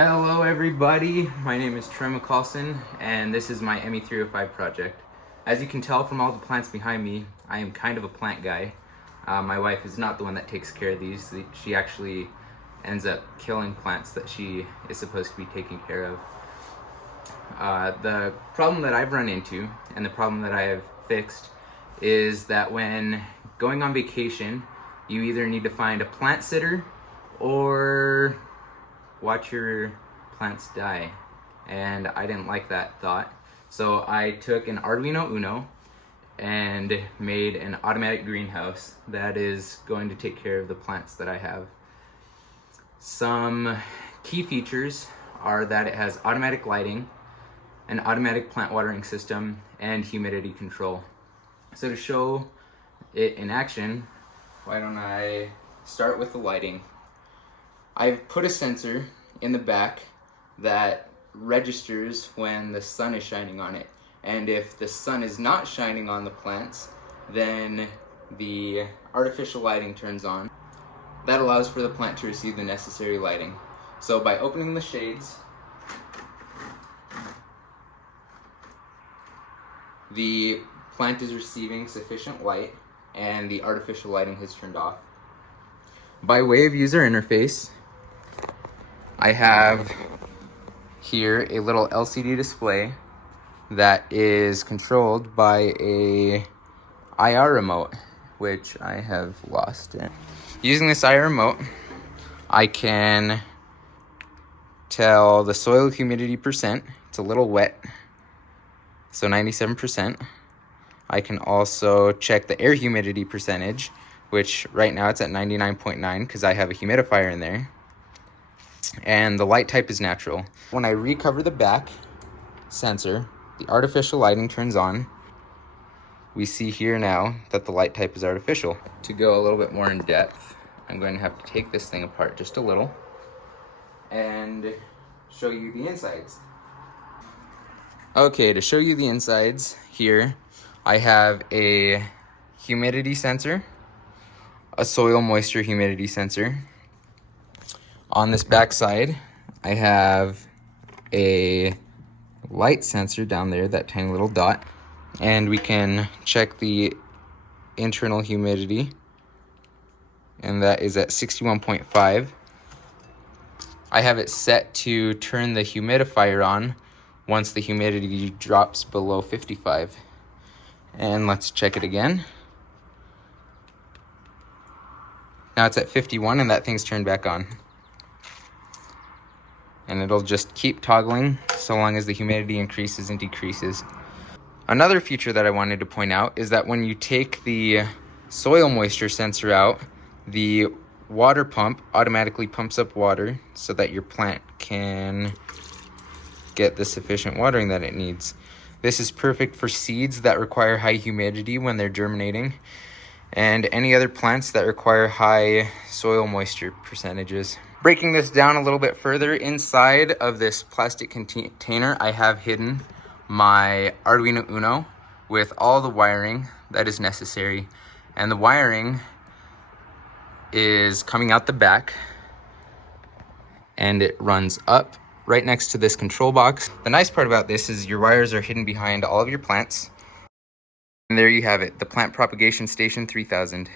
Hello everybody, my name is Troy McCallson and this is my ME305 project. As you can tell from all the plants behind me, I am kind of a plant guy. My wife is not the one that takes care of these. She actually ends up killing plants that she is supposed to be taking care of. The problem that I've run into and the problem that I have fixed is that when going on vacation, you either need to find a plant sitter or watch your plants die, and I didn't like that thought. So I took an Arduino Uno and made an automatic greenhouse that is going to take care of the plants that I have. Some key features are that it has automatic lighting, an automatic plant watering system, and humidity control. So to show it in action, why don't I start with the lighting. I've put a sensor in the back that registers when the sun is shining on it. And if the sun is not shining on the plants, then the artificial lighting turns on. That allows for the plant to receive the necessary lighting. So by opening the shades, the plant is receiving sufficient light and the artificial lighting has turned off. By way of user interface, I have here a little LCD display that is controlled by a IR remote, which I have lost. Using this IR remote, I can tell the soil humidity percent. It's a little wet, so 97%. I can also check the air humidity percentage, which right now it's at 99.9 because I have a humidifier in there. And the light type is natural. When I recover the back sensor, the artificial lighting turns on. We see here now that the light type is artificial. To go a little bit more in depth, I'm going to have to take this thing apart just a little and show you the insides. Okay, to show you the insides here, I have a humidity sensor, a soil moisture humidity sensor. On this back side, I have a light sensor down there, that tiny little dot, and we can check the internal humidity, and that is at 61.5. I have it set to turn the humidifier on once the humidity drops below 55. And let's check it again. Now it's at 51 and that thing's turned back on. And it'll just keep toggling so long as the humidity increases and decreases. Another feature that I wanted to point out is that when you take the soil moisture sensor out, the water pump automatically pumps up water so that your plant can get the sufficient watering that it needs. This is perfect for seeds that require high humidity when they're germinating, and any other plants that require high soil moisture percentages. Breaking this down a little bit further, inside of this plastic container, I have hidden my Arduino Uno with all the wiring that is necessary. And the wiring is coming out the back, and it runs up right next to this control box. The nice part about this is your wires are hidden behind all of your plants. And there you have it, the Plant Propagation Station 3000.